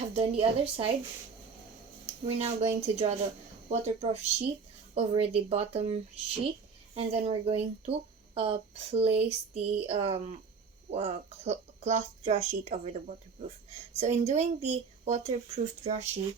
have done the other side, we're now going to draw the waterproof sheet over the bottom sheet, and then we're going to place the cloth draw sheet over the waterproof. So in doing the waterproof draw sheet,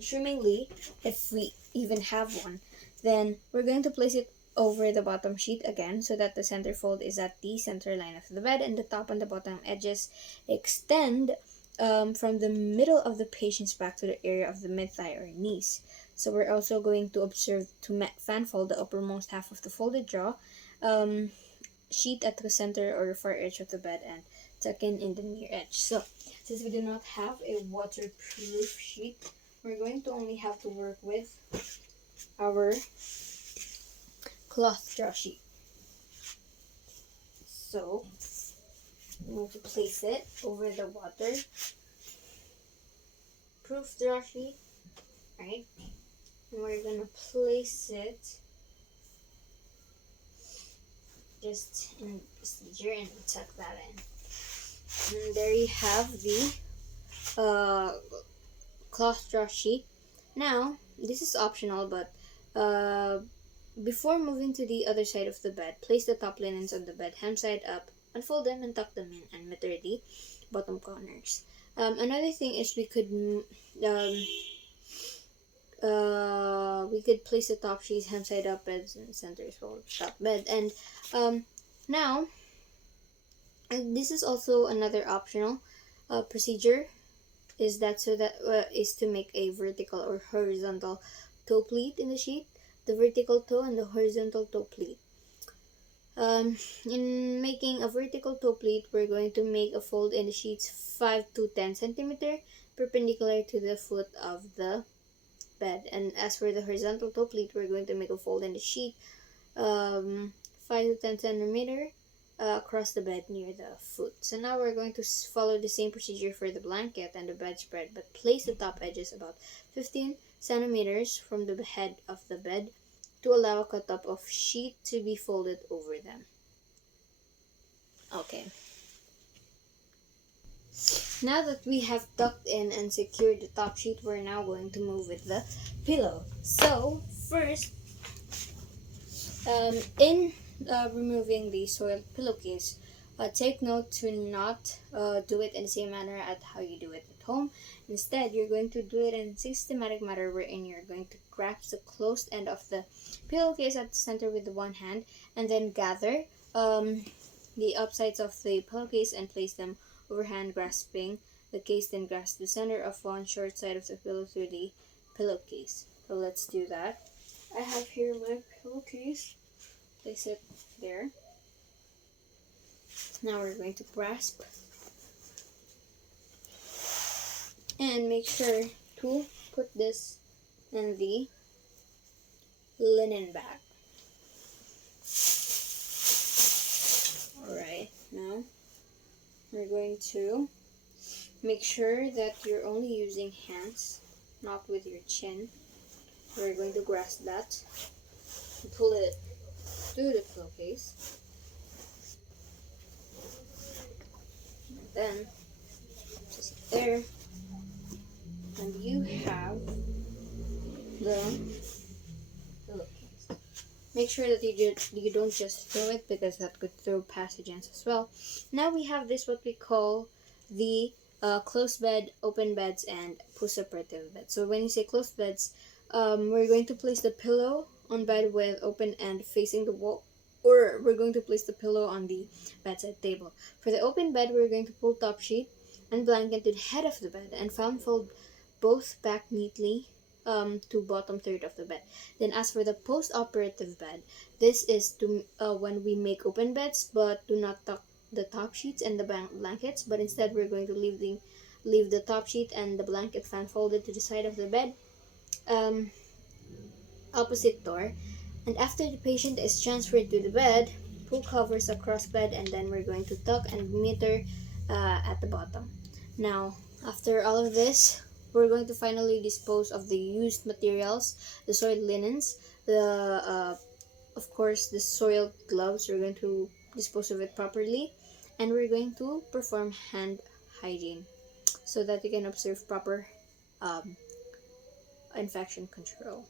assumingly, if we even have one, then we're going to place it over the bottom sheet again so that the center fold is at the center line of the bed, and the top and the bottom edges extend from the middle of the patient's back to the area of the mid-thigh or knees. So we're also going to observe to fan fold the uppermost half of the folded draw sheet at the center or far edge of the bed and tuck in the near edge. So since we do not have a waterproof sheet, we're going to only have to work with our cloth draw sheet. So we need to place it over the waterproof draw sheet, right? And we're gonna place it just in procedure and tuck that in. And there you have the cloth draw sheet. Now, this is optional, but before moving to the other side of the bed, place the top linens on the bed hem side up, unfold them and tuck them in, and meter the bottom corners. Another thing is we could place the top sheets hem side up, beds and centers fold top bed. And now, and this is also another optional procedure, is to make a vertical or horizontal toe pleat in the sheet, the vertical toe and the horizontal toe pleat. In making a vertical toe pleat, we're going to make a fold in the sheets 5 to 10 centimeter perpendicular to the foot of the bed. And as for the horizontal toe pleat, we're going to make a fold in the sheet 5 to 10 centimeter across the bed near the foot. So now we're going to follow the same procedure for the blanket and the bedspread, but place the top edges about 15 centimeters from the head of the bed to allow a cut-up of sheet to be folded over them. Okay. Now that we have tucked in and secured the top sheet, we're now going to move with the pillow. So first, in removing the soiled pillowcase, take note to not do it in the same manner at how you do it at home. Instead, you're going to do it in a systematic manner wherein you're going to grasp the closed end of the pillowcase at the center with the one hand, and then gather the upsides of the pillowcase and place them overhand, grasping the case, then grasp the center of one short side of the pillow through the pillowcase. So let's do that. I have here my pillowcase. Place it there. Now we're going to grasp and make sure to put this in the linen bag. Alright, now we're going to make sure that you're only using hands, not with your chin. We're going to grasp that and pull it through the pillowcase. And then just there, and you have the pillowcase. Make sure that you don't just throw it, because that could throw pathogens as well. Now we have this, what we call the closed bed, open beds, and postoperative bed. So when you say closed beds, we're going to place the pillow on bed with open end facing the wall, or we're going to place the pillow on the bedside table. For the open bed, we're going to pull top sheet and blanket to the head of the bed and fold both back neatly to bottom third of the bed. Then as for the post-operative bed, this is to when we make open beds but do not tuck the top sheets and the blankets, but instead we're going to leave the top sheet and the blanket fan folded to the side of the bed, opposite door. And after the patient is transferred to the bed, pull covers across bed, and then we're going to tuck and meter at the bottom. Now, after all of this, we're going to finally dispose of the used materials, the soiled linens, of course, the soiled gloves. We're going to dispose of it properly, and we're going to perform hand hygiene. so that you can observe proper um, infection control.